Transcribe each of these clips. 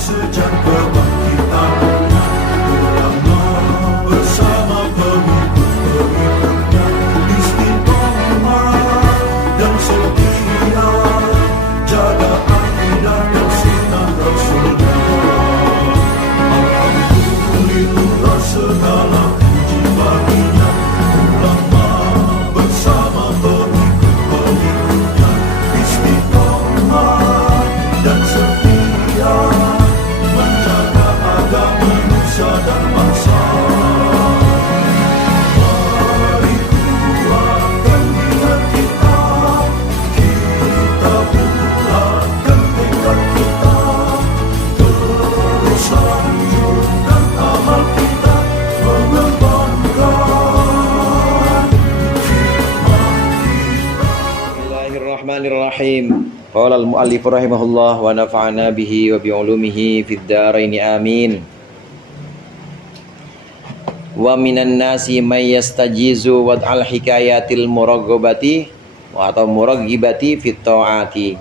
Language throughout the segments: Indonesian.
sejak kebangkitan ulama bersama pengikut-pengikutnya istiqomah dan setia jaga akidah dan sunnah Rasulullah. Alhamdulillah segala puji baginya ulama bersama pengikut-pengikutnya istiqomah dan setia menjaga agama nusa dan bangsa. Mari kuatkan niat kita, kita bulatkan tekad kita, terus lanjutkan amal kita, mengembangkan hikmah kita. Bismillahirrahmanirrahim. Qala al-muallif rahimahullah wa nafa'ana bihi wa bi'ulumihi fid dharain amin. Wa minan nasi may yastajizu wad'al hikayatil muraghibati atau muraghibati fit ta'ati.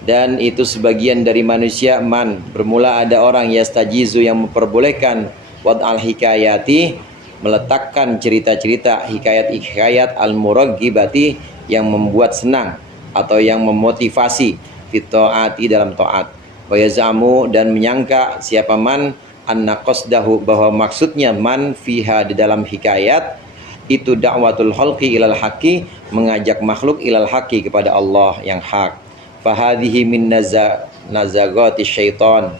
Dan itu sebagian dari manusia man, bermula ada orang yastajizu yang memperbolehkan wad'al hikayati, meletakkan cerita-cerita hikayat-hikayat al-muraghibati yang membuat senang atau yang memotivasi fit ta'ati dalam taat. Wa yazamu, dan menyangka siapa man anna qasdahu, bahwa maksudnya man fiha di dalam hikayat itu da'watul khalqi ilal haqqi, mengajak makhluk ilal haqqi kepada Allah yang hak. Fahadhihi min nazagati syaitan.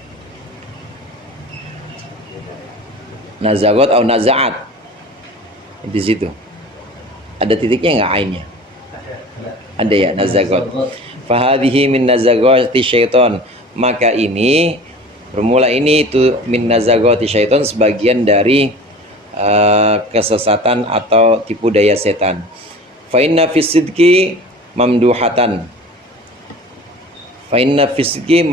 Nazagot atau nazaat di situ ada titiknya nggak ainnya? Ada ya, nazagot. Fahadhihi min nazagati syaitan, maka ini bermula ini itu min nazagati syaitan, sebagian dari kesesatan atau tipu daya setan. Fa inna fis sidqi mamduhatan, fa inna fis sidqi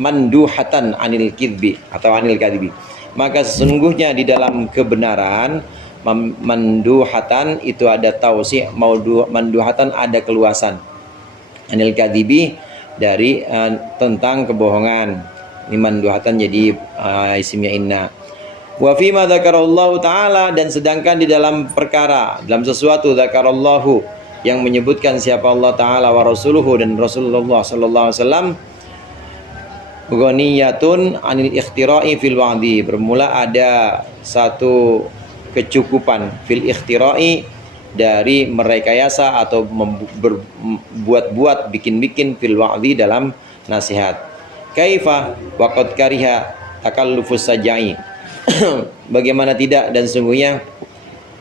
manduhatan anil kidbi atau anil kadibi, maka sesungguhnya di dalam kebenaran manduhatan itu ada tausi, manduhatan ada keluasan, anil kadibi dari tentang kebohongan. Ini manduhatan jadi isimnya inna. Wa fi ma dzakarallahu taala, dan sedangkan di dalam perkara, dalam sesuatu dzakarallahu yang menyebutkan siapa Allah taala wa rasuluhu dan Rasulullah sallallahu alaihi wasallam, ghaniyatun anil ikhtira'i fil wa'di, bermula ada satu kecukupan fil ikhtira'i dari merekayasa atau buat-buat, bikin-bikin fil wa'di dalam nasihat. Kaifa waqad kariha takallufus sajai, bagaimana tidak, dan sungguhnya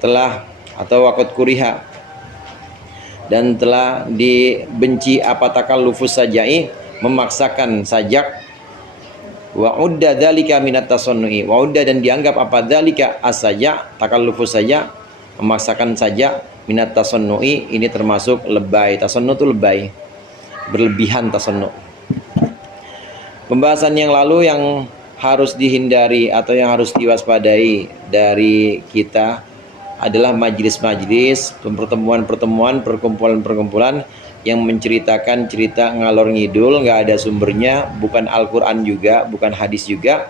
telah atau waqad kuriha, dan telah dibenci apa takallufus sajai, memaksakan sajak. Wa udda dzalika minat tasannu'i, wa udda, dan dianggap apa dzalika as-saja, takallufus saja, memaksakan saja, minat tasannu'i, ini termasuk lebay. Tasannu itu lebay, berlebihan tasannu. Pembahasan yang lalu yang harus dihindari atau yang harus diwaspadai dari kita adalah majelis-majelis, pertemuan-pertemuan, perkumpulan-perkumpulan yang menceritakan cerita ngalor ngidul, nggak ada sumbernya, bukan Al-Quran juga, bukan hadis juga,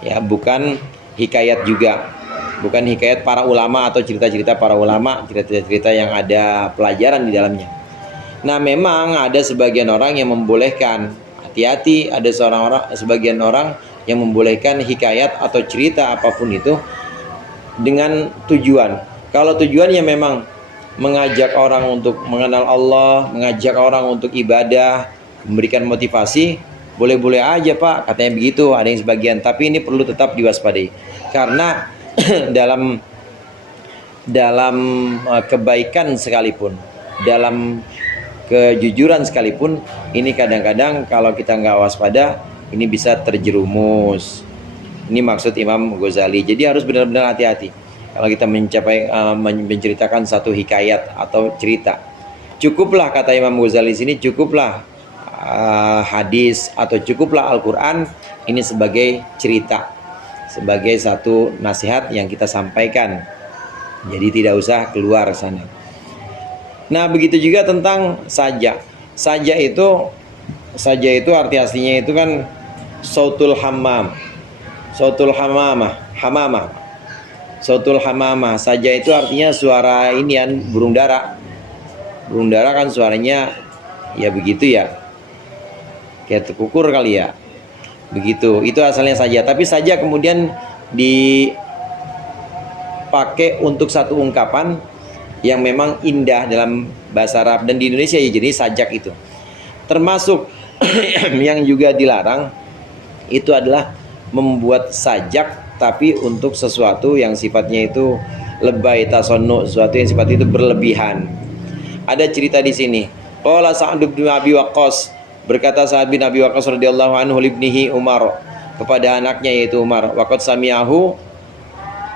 ya, bukan hikayat juga, bukan hikayat para ulama atau cerita-cerita para ulama, cerita-cerita yang ada pelajaran di dalamnya. Nah, memang ada sebagian orang yang membolehkan, hati-hati, ada sebagian orang yang membolehkan hikayat atau cerita apapun itu dengan tujuan. Kalau tujuannya memang mengajak orang untuk mengenal Allah, mengajak orang untuk ibadah, memberikan motivasi, boleh-boleh aja Pak, katanya begitu, ada yang sebagian. Tapi ini perlu tetap diwaspadai, karena dalam kebaikan sekalipun, dalam kejujuran sekalipun, ini kadang-kadang kalau kita nggak waspada, ini bisa terjerumus. Ini maksud Imam Ghazali. Jadi harus benar-benar hati-hati kalau kita menceritakan satu hikayat atau cerita. Cukuplah, kata Imam Ghazali sini, cukuplah hadis atau cukuplah Al-Quran ini sebagai cerita, sebagai satu nasihat yang kita sampaikan. Jadi tidak usah keluar sana. Nah, begitu juga tentang saja. Saja itu arti aslinya itu kan sautul hammam, sautul hamamah. Sautul hamamah saja itu artinya suara inian burung dara. Burung dara kan suaranya ya begitu ya, kayak tekukur kali ya, begitu. Itu asalnya saja, tapi saja kemudian dipakai untuk satu ungkapan yang memang indah dalam bahasa Arab dan di Indonesia ya, jadi sajak itu termasuk yang juga dilarang itu adalah membuat sajak tapi untuk sesuatu yang sifatnya itu lebay, tasonnu, sesuatu yang sifatnya itu berlebihan. Ada cerita di sini. Qala Sa'd bin Abi Waqqas, berkata Sa'd bin Abi Waqqas radhiyallahu anhu libnihi Umar, kepada anaknya yaitu Umar, waqad sami'ahu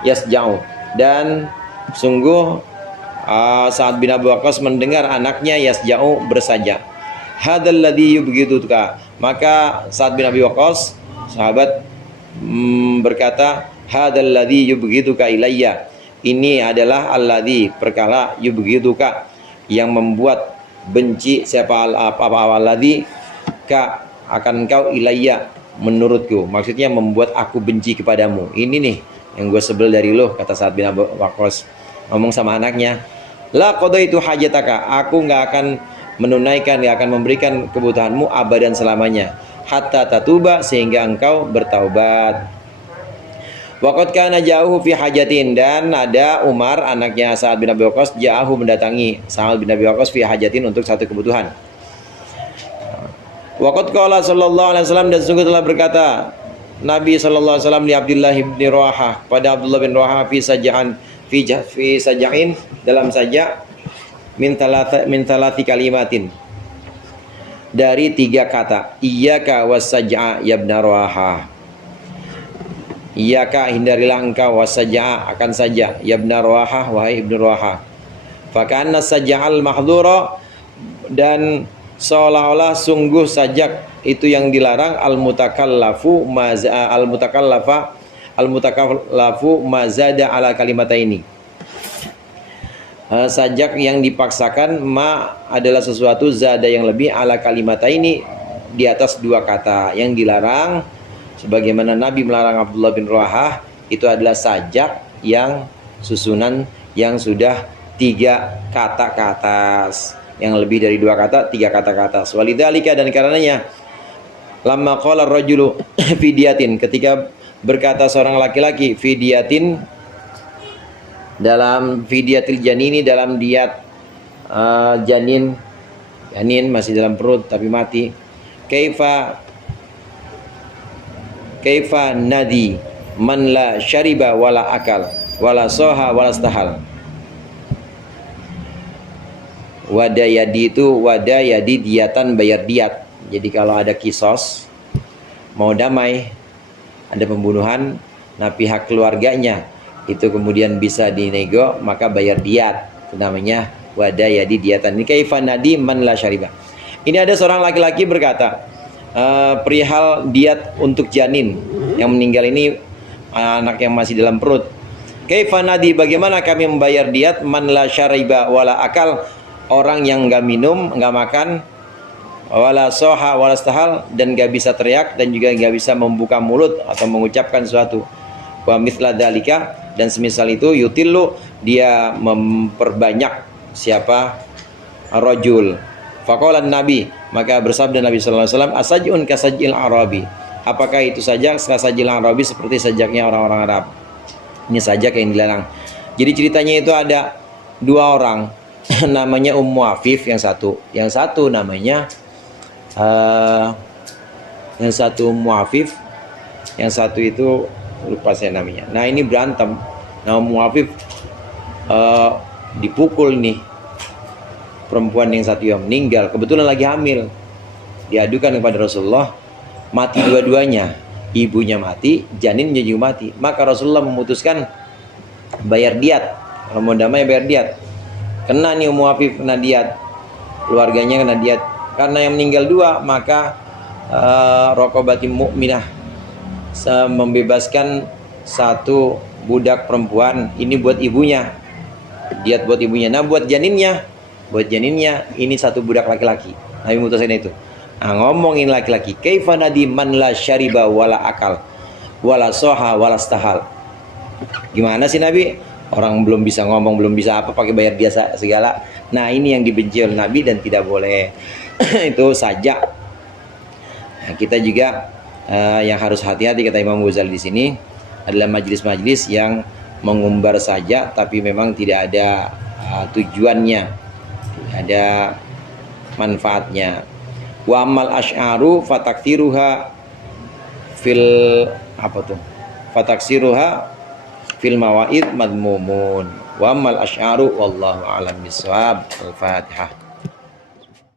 yasja'u, dan sungguh Sa'd bin Abi Waqqas mendengar anaknya yasja'u bersajak. Hadzal ladzi yubghiduka, maka Sa'd bin Abi Waqqas sahabat berkata, hadzal ladzi yubghiduka ilayya, ini adalah alladzi perkara yubghiduka yang membuat benci siapa apa alladzi ka akan engkau ilayya menurutku, maksudnya membuat aku benci kepadamu. Ini nih yang gue sebel dari lo, kata Sa'd bin Abi Waqqas ngomong sama anaknya. La qadaitu hajataka, aku nggak akan menunaikan, nggak akan memberikan kebutuhanmu abadan selamanya, hatta tatuba, sehingga engkau bertaubat. Waqad kana ja'ahu fi hajatin, dan ada Umar anaknya Sa'ad bin Abi Waqqas ja'ahu mendatangi Sa'ad bin Abi Waqqas fi hajatin untuk satu kebutuhan. Waqad qala sallallahu alaihi wasallam, dan sungguh telah berkata Nabi sallallahu alaihi wasallam li Abdullah bin Rawahah, pada Abdullah bin Rawahah fi saja'in dalam sajak min talati kalimatin, dari 3 kata, iyyaka wasaj'a ya ibn Rawahah, iyyaka hindarilah engkau, wasaj'a akan saja, ya ibn Rawahah wahai ibnu Rawahah. Fakanna saj'al mahdhura, dan seolah-olah sungguh sajak itu yang dilarang, al mutakallafu mazada ala kalimataini, sajak yang dipaksakan, ma adalah sesuatu zada yang lebih, ala kalimataini di atas 2 kata. Yang dilarang sebagaimana Nabi melarang Abdullah bin Rawahah itu adalah sajak yang susunan yang sudah 3 kata ke atas, yang lebih dari 2 kata, 3 kata ke atas. Walidzalika, dan karenanya lamma qala ar-rajulu fidiyatin, ketika berkata seorang laki-laki fidiyatin, dalam fidyatil janini, dalam diat janin masih dalam perut tapi mati. Kaifa nadi man la syariba wala akal wala soha wala stahal. Wadayadi itu wadayadi diatan, bayar diat. Jadi kalau ada kisos mau damai, ada pembunuhan, nah pihak keluarganya itu kemudian bisa dinego, maka bayar diat. Itu namanya wadayadi diatan. Ini kaifan nadi man la syariba. Ini ada seorang laki-laki berkata perihal diat untuk janin yang meninggal ini, anak yang masih dalam perut. Kaifan nadi, bagaimana kami membayar diat man la syariba wala akal, orang yang enggak minum, enggak makan, wala soha wala stahal, dan enggak bisa teriak dan juga enggak bisa membuka mulut atau mengucapkan sesuatu. Wa mithla dzalika, dan semisal itu, yutillu, dia memperbanyak siapa rajul. Faqala Nabi, maka bersabda Nabi sallallahu alaihi wasallam, asajun kasajil arabi, apakah itu sajak kasajil arabi, seperti sajaknya orang-orang Arab. Ini sajak yang dilarang. Jadi ceritanya itu ada 2 orang namanya Ummu Afif, yang satu namanya yang satu Ummu Afif, yang satu itu lupa saya namanya. Nah ini berantem. Nah Ummu Afif dipukul nih, perempuan yang satu yang meninggal, kebetulan lagi hamil, diadukan kepada Rasulullah, mati dua-duanya, ibunya mati, janinnya juga mati. Maka Rasulullah memutuskan bayar diat, kalau mau damai bayar diat. Kena nih Ummu Afif, kena diat, keluarganya kena diat, karena yang meninggal 2, maka raqabatim mu'minah, membebaskan 1 budak perempuan, ini buat ibunya, diat buat ibunya. Nah buat janinnya ini 1 budak laki-laki. Nabi memutuskan itu. Nah, ngomongin laki-laki, kaifa nadi man la syariba wala akal wala soha wala stahal. Gimana sih Nabi? Orang belum bisa ngomong, belum bisa apa, pakai bayar biasa segala. Nah, ini yang dibenci oleh Nabi dan tidak boleh. Itu saja. Nah, kita juga yang harus hati-hati, kata Imam Ghazali di sini, adalah majelis-majelis yang mengumbar saja tapi memang tidak ada tujuannya, tidak ada manfaatnya. Wa amal asy'aru fataksiruha fil apa tuh? Fataksiruha fil mawaid madmumun. Wa amal asy'aru wallahu a'lam bissawab. Al-Fatihah.